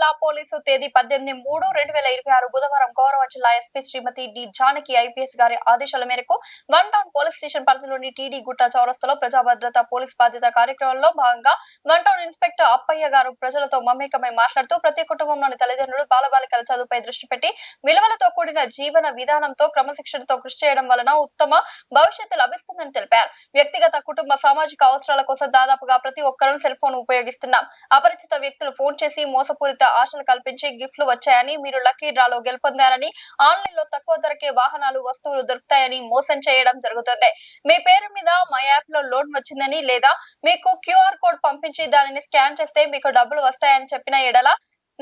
జిల్లా పోలీసు తేదీ 18/3/2026 బుధవారం గౌరవ జిల్లా ఎస్పీ శ్రీమతి డి జానకి ఐపీఎస్ గారి ఆదేశాల మేరకు వన్ టౌన్ పోలీస్ స్టేషన్ పరిధిలోని టీడీ గుట్ట చౌరస్తాలో ప్రజా భద్రత పోలీస్ బాధ్యత కార్యక్రమంలో భాగంగా వన్ టౌన్ ఇన్స్పెక్టర్ అప్పయ్య గారు ప్రజలతో మమేకమై మాట్లాడుతూ ప్రతి కుటుంబంలోని తల్లిదండ్రులు బాలబాలికల చదువుపై దృష్టి పెట్టి విలువలతో కూడిన జీవన విధానంతో క్రమశిక్షణతో కృషి చేయడం వలన ఉత్తమ భవిష్యత్తు లభిస్తుందని తెలిపారు. వ్యక్తిగత కుటుంబ సామాజిక అవసరాల కోసం దాదాపుగా ప్రతి ఒక్కరూ సెల్ ఫోన్ ఉపయోగిస్తున్నాం. అపరిచిత వ్యక్తులు ఫోన్ చేసి మోసపూరిత ఆశలు కల్పించి గిఫ్ట్లు వచ్చాయని, మీరు లక్కీ డ్రాలో గెలుపొందారని, ఆన్లైన్ లో తక్కువ ధరకే వాహనాలు వస్తువులు దొరుకుతాయని మోసం చేయడం జరుగుతుంది. మీ పేరు మీద మా యాప్ లో లోన్ వచ్చిందని లేదా మీకు క్యూఆర్ కోడ్ పంపించి దానిని స్కాన్ చేస్తే మీకు డబ్బులు వస్తాయని చెప్పిన ఎడల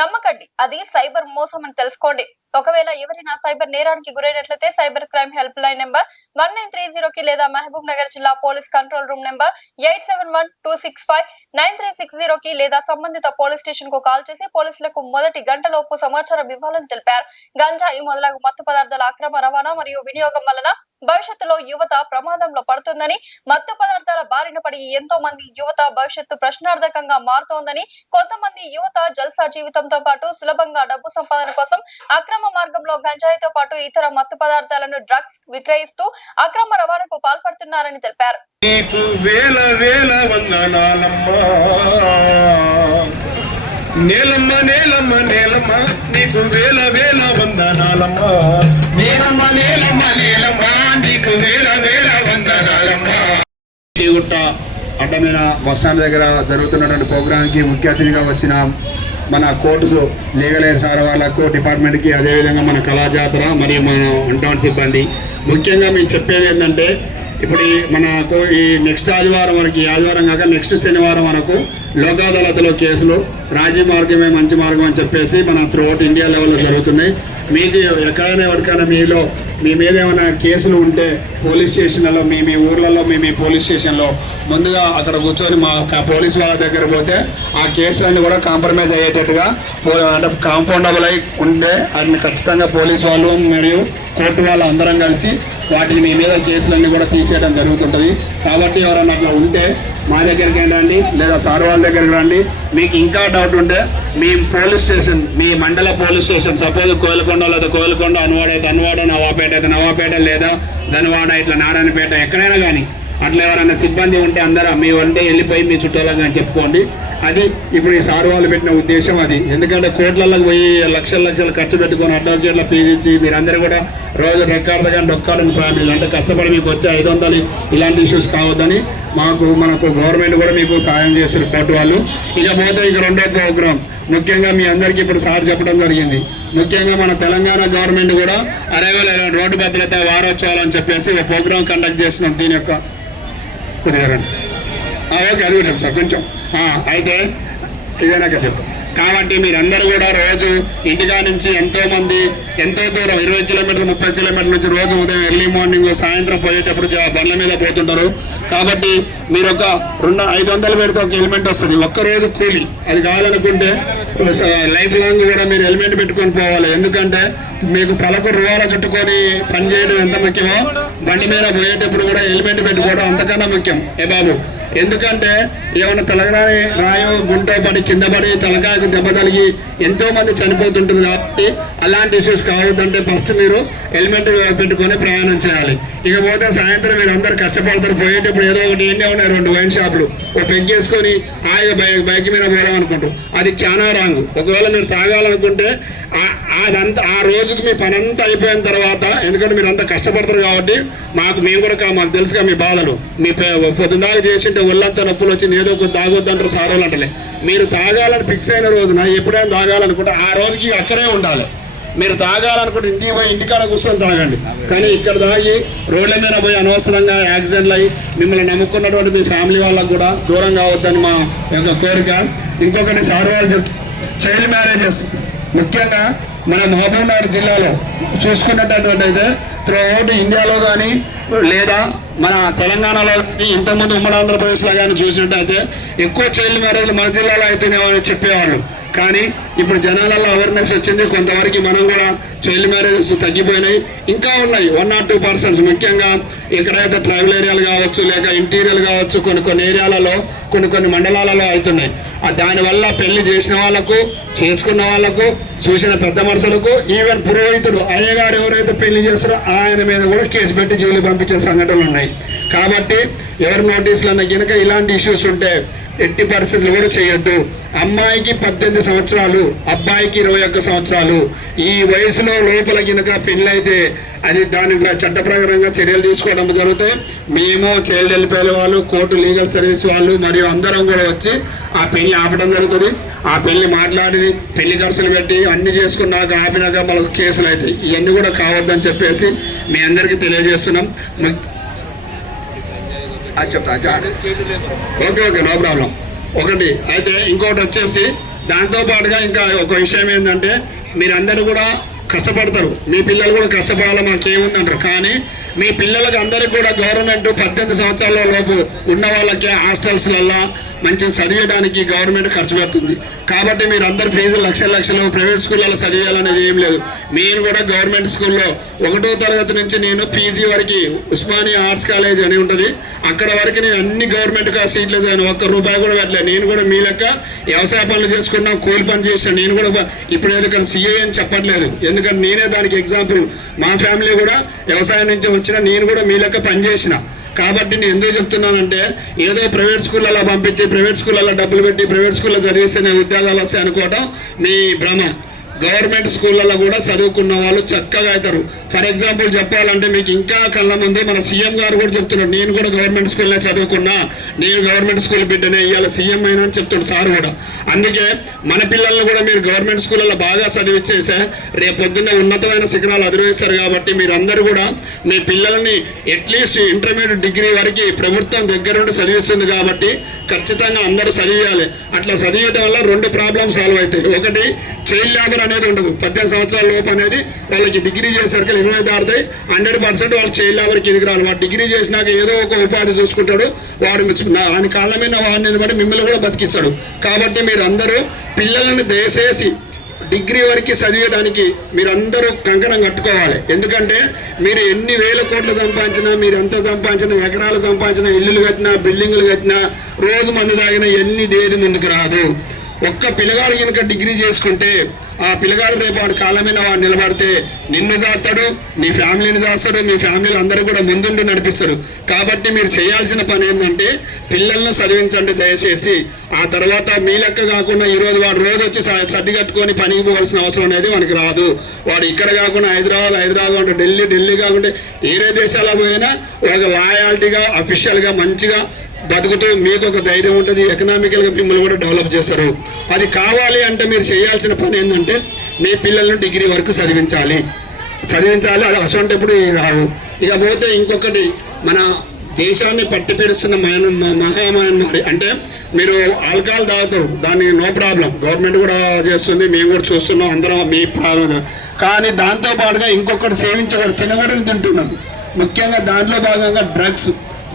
నమ్మకండి. అది సైబర్ మోసం అని తెలుసుకోండి. ఒకవేళ ఎవరైనా సైబర్ నేరానికి గురైనట్లయితే cyber crime helpline number 1930 కి లేదా మహబూబ్ నగర్ జిల్లా పోలీస్ కంట్రోల్ రూమ్ నెంబర్ 8712659360 కి లేదా సంబంధిత పోలీస్ స్టేషన్ కు కాల్ చేసి పోలీసులకు మొదటి గంటలోపు సమాచారం ఇవ్వాలని తెలిపారు. గంజాయి మొదలగు మత్తు పదార్థాల అక్రమ రవాణా మరియు వినియోగం వలన భవిష్యత్తులో యువత ప్రమాదంలో పడుతుందని, మత్తు పదార్థాల బారిన పడి ఎంతో మంది యువత భవిష్యత్తు ప్రశ్నార్థకంగా మారుతోందని, కొంతమంది యువత జల్సా జీవితంతో పాటు సులభంగా డబ్బు సంపాదన కోసం అక్రమ మార్గంలో గంజాయితో పాటు ఇతర మత్తు పదార్థాలను డ్రగ్స్ విక్రయిస్తూ అక్రమ రవాణాకు పాల్పడుతున్నారని తెలిపారు. నేలమ్మ నేలమ్మ నేలమ్మ నీకు వేల వేల వందనాలమ్మ, నేలమ్మ నేలమ్మ నేలమ్మ నీకు వేల వేల వందనాలమ్మ. గుట్ట అడ్డమైన బస్టాండ్ దగ్గర జరుగుతున్నటువంటి ప్రోగ్రాంకి ముఖ్య అతిథిగా వచ్చిన మన కోర్టు లీగల్ ఎయిడ్ సార్ వాళ్ళకు డిపార్ట్మెంట్కి, అదేవిధంగా మన కళాజాతర మరియు మన వన్ టౌన్ సిబ్బంది, ముఖ్యంగా మేము చెప్పేది ఏంటంటే ఇప్పుడు మనకు ఈ నెక్స్ట్ ఆదివారం వరకు, ఈ ఆదివారం కాక నెక్స్ట్ శనివారం వరకు లోక్ అదాలత్లో కేసులు రాజీ మార్గమే మంచి మార్గం అని చెప్పేసి మన త్రూఅవుట్ ఇండియా లెవెల్లో జరుగుతున్నాయి. మీకు ఎక్కడైనా ఎవరికైనా మీ మీద ఏమైనా కేసులు ఉంటే పోలీస్ స్టేషన్లలో మీ ఊర్లలో మీ పోలీస్ స్టేషన్లో ముందుగా అక్కడ కూర్చొని మా పోలీస్ వాళ్ళ దగ్గర పోతే ఆ కేసులన్నీ కూడా కాంప్రమైజ్ అయ్యేటట్టుగా అంటే కాంపౌండబుల్ అయి ఉంటే వాటిని ఖచ్చితంగా పోలీస్ వాళ్ళు మరియు కోర్టు వాళ్ళు అందరం కలిసి వాటిని మీ మీద కేసులన్నీ కూడా తీసేయడం జరుగుతుంటుంది. కాబట్టి ఎవరైనా అట్లా ఉంటే మా దగ్గరికి రండి లేదా సార్ వాళ్ళ దగ్గరికి రండి. మీకు ఇంకా డౌట్ ఉంటే మీ పోలీస్ స్టేషన్, మీ మండల పోలీస్ స్టేషన్, సపోజ్ కోయిలకొండ లేదా కోయిలకొండ, అనువాడ అయితే అనువాడ, నవాపేట అయితే నవాపేట లేదా ధనవాడ ఇట్లా నారాయణపేట ఎక్కడైనా కానీ అట్లా ఎవరైనా సిబ్బంది ఉంటే అందరూ మీ వంటే వెళ్ళిపోయి మీ చుట్టాలకు కానీ చెప్పుకోండి. అది ఇప్పుడు ఈ సార్ వాళ్ళు పెట్టిన ఉద్దేశం అది. ఎందుకంటే కోట్లలోకి పోయి లక్షలు ఖర్చు పెట్టుకొని అడ్వకేట్ల ఫీజు ఇచ్చి మీరందరూ కూడా రోజు రెక్కాడదు కానీ డొక్కాడని ఫ్యామిలీలు అంటే కష్టపడి మీకు వచ్చే 500 ఇలాంటి ఇష్యూస్ కావద్దని మనకు గవర్నమెంట్ కూడా మీకు సాయం చేస్తారు కోర్టు వాళ్ళు. ఇకపోతే ఇక రెండో ప్రోగ్రాం ముఖ్యంగా మీ అందరికీ ఇప్పుడు సార్ చెప్పడం జరిగింది. ముఖ్యంగా మన తెలంగాణ గవర్నమెంట్ కూడా అరేవేళ రోడ్డు భద్రత వారోత్సవాలు అని చెప్పేసి ఒక ప్రోగ్రాం కండక్ట్ చేస్తున్నాం. దీని యొక్క కుదిరండి ఓకే, అది కూడా సార్ కొంచెం అయితే ఇదేనాక చెప్తాం. కాబట్టి మీరందరూ కూడా రోజు ఇంటికా నుంచి ఎంతోమంది ఎంతో దూరం 20 కిలోమీటర్లు 30 కిలోమీటర్ల నుంచి రోజు ఉదయం ఎర్లీ మార్నింగ్ సాయంత్రం పోయేటప్పుడు బండ్ల మీద పోతుంటారు. కాబట్టి మీరు ఒక 500 పెడితే ఒక హెల్మెట్ వస్తుంది, ఒక్కరోజు కూలి. అది కావాలనుకుంటే లైఫ్ లాంగ్ కూడా మీరు హెల్మెట్ పెట్టుకొని పోవాలి. ఎందుకంటే మీకు తలకు రువాల చుట్టుకొని పని చేయడం ఎంత ముఖ్యమో బండి మీద పోయేటప్పుడు కూడా హెల్మెట్ పెట్టుకోవడం అంతకన్నా ముఖ్యం బాబు. ఎందుకంటే ఏమైనా తలగరాని రాయో గుంట పడి కింద పడి తలకాయకు దెబ్బ తగిలి ఎంతో మంది చనిపోతుంటుంది. కాబట్టి అలాంటి ఇష్యూస్ కావద్దంటే ఫస్ట్ మీరు హెల్మెట్ పెట్టుకొని ప్రయాణం చేయాలి. ఇకపోతే సాయంత్రం మీరు అందరు కష్టపడతారు, పోయేటప్పుడు ఏదో ఒకటి ఎన్నో ఉన్నాయి 2 వైన్ షాపులు ఒక పెగ్గేసుకొని హాయిగా బైక్ మీద పోదాం అనుకుంటారు. అది చాలా రాంగ్. ఒకవేళ మీరు తాగాలనుకుంటే అదంతా ఆ రోజుకి మీ పని అంతా అయిపోయిన తర్వాత, ఎందుకంటే మీరు అంతా కష్టపడతారు కాబట్టి మేము కూడా మాకు తెలుసుగా మీ బాధలు. మీ పొద్దుదాకా చేసింటే ఒళ్ళంతా నొప్పులు వచ్చింది ఏదో ఒక తాగొద్దంటారు సార్ వాళ్ళు అంటలే. మీరు తాగాలని ఫిక్స్ అయిన రోజున ఎప్పుడైనా తాగాలనుకుంటే ఆ రోజుకి అక్కడే ఉండాలి. మీరు తాగాలనుకుంటే ఇంటికి పోయి ఇంటికాడ కూర్చొని తాగండి. కానీ ఇక్కడ తాగి రోడ్ల మీద పోయి అనవసరంగా యాక్సిడెంట్లు అయ్యి మిమ్మల్ని నమ్ముకున్నటువంటి మీ ఫ్యామిలీ వాళ్ళకు కూడా దూరం కావద్దని మా యొక్క కోరిక. ఇంకొకటి సార్ వాళ్ళు చైల్డ్ మ్యారేజెస్ ముఖ్యంగా మన మహబూబ్ నగర్ జిల్లాలో చూసుకున్నటువంటి అయితే త్రూఅవుట్ ఇండియాలో కానీ లేదా మన తెలంగాణలో ఇంతకుముందు ఉమ్మడి ఆంధ్రప్రదేశ్లో కానీ చూసినట్టయితే ఎక్కువ చైల్డ్ మ్యారేజ్లు మన జిల్లాలో అయితేనేమని చెప్పేవాళ్ళు. కానీ ఇప్పుడు జనాలలో అవేర్నెస్ వచ్చింది, కొంతవరకు మనం కూడా చైల్డ్ మ్యారేజెస్ తగ్గిపోయినాయి. ఇంకా ఉన్నాయి 1 or 2%. ముఖ్యంగా ఎక్కడైతే ట్రైబల్ ఏరియాలు కావచ్చు లేక ఇంటీరియల్ కావచ్చు కొన్ని ఏరియాలలో కొన్ని మండలాలలో అవుతున్నాయి. దానివల్ల పెళ్లి చేసిన వాళ్ళకు, చేసుకున్న వాళ్ళకు, చూసిన పెద్ద మనుషులకు, ఈవెన్ పురోహితుడు అయ్యగారు ఎవరైతే పెళ్లి చేస్తారో ఆయన మీద కూడా కేసు పెట్టి జైలు పంపించే సంఘటనలు ఉన్నాయి. కాబట్టి ఎవరి నోటీసులు అన్న కనుక ఇలాంటి ఇష్యూస్ ఉంటే ఎట్టి పరిస్థితులు కూడా చేయొద్దు. అమ్మాయికి 18 సంవత్సరాలు, అబ్బాయికి 21 సంవత్సరాలు. ఈ వయసులో లోపల గినక పెళ్ళైతే అది దాని చట్ట ప్రకారంగా చర్యలు తీసుకోవడం జరుగుతాయి. మేము చైల్డ్ వెల్ఫేర్ వాళ్ళు, కోర్టు లీగల్ సర్వీస్ వాళ్ళు మరియు అందరం కూడా వచ్చి ఆ పెళ్లి ఆపడం జరుగుతుంది. ఆ పెళ్లి మాట్లాడి పెళ్లి ఖర్చులు పెట్టి అన్ని చేసుకున్నాక ఆపినాక మనకు కేసులు అవుతాయి. ఇవన్నీ కూడా కావద్దని చెప్పేసి మీ అందరికీ తెలియజేస్తున్నాం. చెప్తా ఓకే నో ప్రాబ్లం. ఒకటి అయితే ఇంకోటి వచ్చేసి దాంతోపాటుగా ఇంకా ఒక విషయం ఏంటంటే మీరందరూ కూడా కష్టపడతారు, మీ పిల్లలు కూడా కష్టపడాలి మాకేముందంటారు. కానీ మీ పిల్లలకు అందరికీ కూడా గవర్నమెంట్ 18 సంవత్సరాల లోపు ఉన్న వాళ్ళకి హాస్టల్స్లల్లో మంచిగా చదివేయడానికి గవర్నమెంట్ ఖర్చు పెడుతుంది. కాబట్టి మీరు అందరు ఫీజులు లక్షలు ప్రైవేట్ స్కూళ్ళలో చదివేయాలనేది ఏం లేదు. నేను కూడా గవర్నమెంట్ స్కూల్లో 1వ తరగతి నుంచి నేను పీజీ వరకు ఉస్మానియా ఆర్ట్స్ కాలేజ్ అని ఉంటుంది, అక్కడ వరకు నేను అన్ని గవర్నమెంట్ సీట్లు చదివాను. ₹1 కూడా పెట్టలేదు. నేను కూడా మీ లెక్క వ్యవసాయ పనులు చేసుకున్నా, కూలి పని చేసాను. నేను కూడా ఇప్పుడు ఏదో ఇక్కడ సిఐ అని చెప్పట్లేదు, ఎందుకంటే నేనే దానికి ఎగ్జాంపుల్. మా ఫ్యామిలీ కూడా వ్యవసాయం నుంచి వచ్చిన, నేను కూడా మీ లెక్క పనిచేసిన. కాబట్టి నేను ఎందుకు చెప్తున్నానంటే ఏదో ప్రైవేట్ స్కూళ్ళలో పంపించి ప్రైవేట్ స్కూళ్ళలో డబ్బులు పెట్టి ప్రైవేట్ స్కూల్లో చదివిస్తేనే ఉద్యోగాలు వస్తాయి అనుకోవటం మీ భ్రమ. గవర్నమెంట్ స్కూళ్ళలో కూడా చదువుకున్న వాళ్ళు చక్కగా అవుతారు. ఫర్ ఎగ్జాంపుల్ చెప్పాలంటే మీకు ఇంకా కళ్ళ ముందు మన సీఎం గారు కూడా చెప్తున్నారు, నేను కూడా గవర్నమెంట్ స్కూల్లో చదువుకున్నా, నేను గవర్నమెంట్ స్కూల్ బిడ్డనే, ఇవాళ సీఎం అయినా అని చెప్తున్నాడు సార్ కూడా. అందుకే మన పిల్లల్ని కూడా మీరు గవర్నమెంట్ స్కూళ్ళలో బాగా చదివిచ్చేసే రేపు పొద్దున్న ఉన్నతమైన శిఖరాలు అధిరోహిస్తారు. కాబట్టి మీరందరూ కూడా మీ పిల్లల్ని అట్లీస్ట్ ఇంటర్మీడియట్ డిగ్రీ వరకు ప్రభుత్వం దగ్గరుండి చదివిస్తుంది. కాబట్టి ఖచ్చితంగా అందరూ చదివేయాలి. అట్లా చదివేయటం వల్ల 2 ప్రాబ్లమ్స్ సాల్వ్ అవుతాయి. ఒకటి చైల్డ్ లేబర్ అనేది ఉండదు. 18 సంవత్సరాల లోపు అనేది వాళ్ళకి డిగ్రీ చేసరికి 20 దాటితాయి. 100% వాళ్ళు చైల్డ్ లేబర్ కిందికి రావాలి. వాడు డిగ్రీ చేసినాక ఏదో ఒక ఉపాధి చూసుకుంటాడు, వాడు ఆయన కాళ్ళ మీద వాడిని నిలబడి మిమ్మల్ని కూడా బతికిస్తాడు. కాబట్టి మీరు అందరూ పిల్లలను దయచేసి డిగ్రీ వరకు చదివేయడానికి మీరందరూ కంకణం కట్టుకోవాలి. ఎందుకంటే మీరు ఎన్ని వేల కోట్లు సంపాదించినా, మీరు ఎంత సంపాదించినా, ఎకరాలు సంపాదించినా, ఇల్లులు కట్టినా, బిల్డింగులు కట్టినా, రోజు మందు తాగినా దేది ముందుకు రాదు. ఒక్క పిల్లగాడు కనుక డిగ్రీ చేసుకుంటే ఆ పిల్లగాడు రేపు వాడి కాళ్ళ మీద వాడు నిలబడితే నిన్ను చేస్తాడు, నీ ఫ్యామిలీని చేస్తాడు, మీ ఫ్యామిలీలు అందరూ కూడా ముందుండి నడిపిస్తాడు. కాబట్టి మీరు చేయాల్సిన పని ఏంటంటే పిల్లలను చదివించండి దయచేసి. ఆ తర్వాత మీ లెక్క కాకుండా ఈరోజు వాడు రోజు వచ్చి సర్ది కట్టుకొని పనికి పోవాల్సిన అవసరం అనేది మనకి రాదు. వాడు ఇక్కడ కాకుండా హైదరాబాద్ ఉంటే ఢిల్లీ కాకుండా ఏరే దేశాలకు పోయినా ఒక లాయాలిటీగా అఫీషియల్గా మంచిగా బతుకుతూ మీకు ఒక ధైర్యం ఉంటుంది. ఎకనామికల్గా మిమ్మల్ని కూడా డెవలప్ చేస్తారు. అది కావాలి అంటే మీరు చేయాల్సిన పని ఏంటంటే మీ పిల్లలను డిగ్రీ వరకు చదివించాలి. అది అసొంటప్పుడు రావు. ఇకపోతే ఇంకొకటి, మన దేశాన్ని పట్టి పీడిస్తున్న మహామారి అంటే మీరు ఆల్కహాల్ తాగుతారు, దాన్ని నో ప్రాబ్లం, గవర్నమెంట్ కూడా చేస్తుంది, మేము కూడా చూస్తున్నాం, అందరం మీ ప్రాబ్లం. కానీ దాంతోపాటుగా ఇంకొకటి సేవించగలరు, తినగడని తింటున్నాం. ముఖ్యంగా దాంట్లో భాగంగా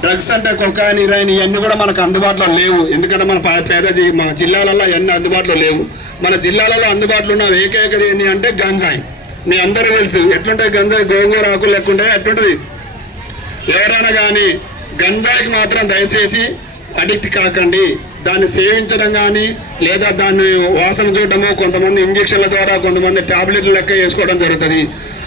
డ్రగ్స్ అంటే కొకాయిన్, హీరోయిన్ ఇవన్నీ కూడా మనకు అందుబాటులో లేవు. ఎందుకంటే మన మా జిల్లాలలో ఇవన్నీ అందుబాటులో లేవు. మన జిల్లాలలో అందుబాటులో ఉన్న ఏకైకది ఏంటి అంటే గంజాయి. మీ అందరూ తెలుసు ఎట్లుంటాయి గంజాయి, గోంగూర ఆకులు లేకుండా ఎట్లుంటుంది. ఎవరైనా కానీ గంజాయికి మాత్రం దయచేసి అడిక్ట్ కాకండి. దాన్ని సేవించడం కానీ లేదా దాన్ని వాసన చూడటము, కొంతమంది ఇంజక్షన్ల ద్వారా, కొంతమంది టాబ్లెట్లు లెక్క వేసుకోవడం జరుగుతుంది.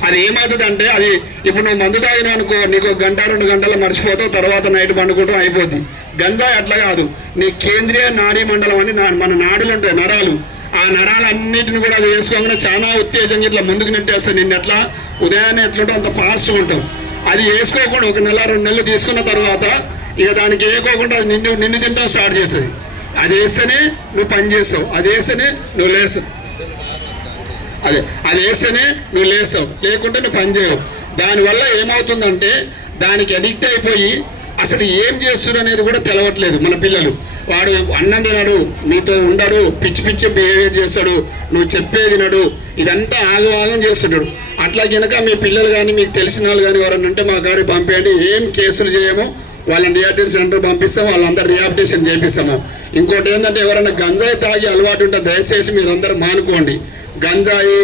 అది ఏమవుతుంది అంటే అది ఇప్పుడు నువ్వు మందు తాగిన అనుకో, నీకు 1-2 గంటలు మర్చిపోతావు, తర్వాత నైట్ పండుకోవడం అయిపోద్ది. గంజాయి అట్లా కాదు, నీ కేంద్రీయ నాడీ మండలం అని మన నాడులు ఉంటాయి, నరాలు. ఆ నరాలన్నింటిని కూడా అది వేసుకోగానే చాలా ఉత్తేజంగా ఇట్లా ముందుకు నెట్టేస్తాయి. నిన్ను ఎట్లా ఉదయాన్నే ఎట్లుంటే అంత ఫాస్ట్గా ఉంటావు. అది వేసుకోకుండా 1 నెల 2 నెలలు తీసుకున్న తర్వాత ఇక దానికి వేయకోకుండా అది నిన్ను తింటాం స్టార్ట్ చేస్తుంది. అది వేస్తేనే నువ్వు పని చేస్తావు, అది వేస్తేనే నువ్వు లేస్తావు, అది వేస్తేనే నువ్వు లేస్తావు, లేకుంటే నువ్వు పని చేయవు. దానివల్ల ఏమవుతుందంటే దానికి అడిక్ట్ అయిపోయి అసలు ఏం చేస్తున్నారు అనేది కూడా తెలవట్లేదు మన పిల్లలు. వాడు అన్నం తినడు, నీతో ఉండడు, పిచ్చి బిహేవియర్ చేస్తాడు, నువ్వు చెప్పేది వినడు, ఇదంతా ఆగవాగం చేస్తున్నాడు. అట్లా కనుక మీ పిల్లలు కానీ మీకు తెలిసిన వాళ్ళు కానీ ఎవరన్నా ఉంటే మా కాడికి పంపేయండి. ఏం కేసులు చేయము, వాళ్ళని రిహాబిలిటేషన్ సెంటర్ పంపిస్తాము, వాళ్ళందరూ రిహాబిలిటేషన్ చేపిస్తాము. ఇంకోటి ఏంటంటే ఎవరైనా గంజాయి తాగి అలవాటు ఉంటే దయచేసి మీరందరూ మానుకోండి. గంజాయి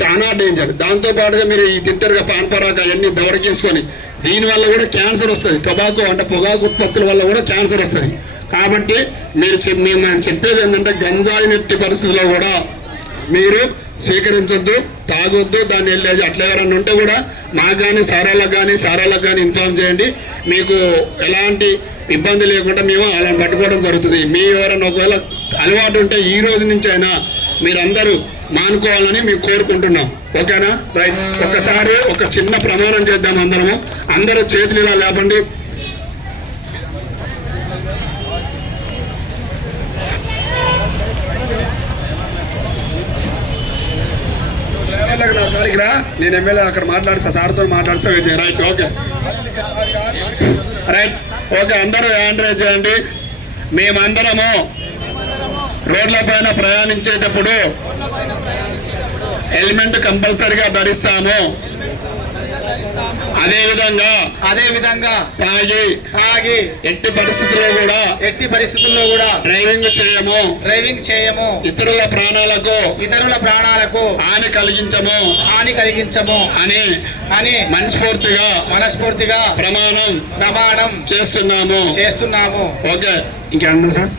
చాలా డేంజర్. దాంతోపాటుగా మీరు ఈ తింటారుగా పాన్పరాక అవన్నీ దవడకేసుకొని దీనివల్ల కూడా క్యాన్సర్ వస్తుంది. టొబాకో అంటే పొగాకు ఉత్పత్తుల వల్ల కూడా క్యాన్సర్ వస్తుంది. కాబట్టి మేము చెప్పేది ఏంటంటే గంజాయి నెట్టి పరిస్థితుల్లో కూడా మీరు స్వీకరించొద్దు, తాగొద్దు. దాన్ని వెళ్ళేది అట్లా ఎవరన్నా ఉంటే కూడా మాకు కానీ సారాలకు కానీ ఇన్ఫార్మ్ చేయండి. మీకు ఎలాంటి ఇబ్బంది లేకుండా మేము అలా పట్టుకోవడం జరుగుతుంది. మీ ఎవరైనా ఒకవేళ అలవాటు ఉంటే ఈ రోజు నుంచి అయినా మీరందరూ మానుకోవాలని మేము కోరుకుంటున్నాం. ఓకేనా? రైట్. ఒకసారి ఒక చిన్న ప్రమాణం చేద్దాం అందరము. అందరూ చేతులు ఇలా లేపండి. కాడికి రా, నేను ఎమ్మెల్యే అక్కడ మాట్లాడుతా, సార్తో మాట్లాడుతా. వెయిట్ చేయండి. రైట్. Okay right. ఓకే, అందరూ హ్యాండ్ రైజ్ చేయండి. మేమందరము రోడ్ల పైన ప్రయాణించేటప్పుడు హెల్మెట్ కంపల్సరిగా ధరిస్తాము. అదే విధంగా తాగి ఎట్టి పరిస్థితుల్లో కూడా డ్రైవింగ్ చేయము. ఇతరుల ప్రాణాలకు హాని కలిగించము అని మనస్ఫూర్తిగా ప్రమాణం చేస్తున్నాము. ఓకే, ఇంకేమన్నా సార్?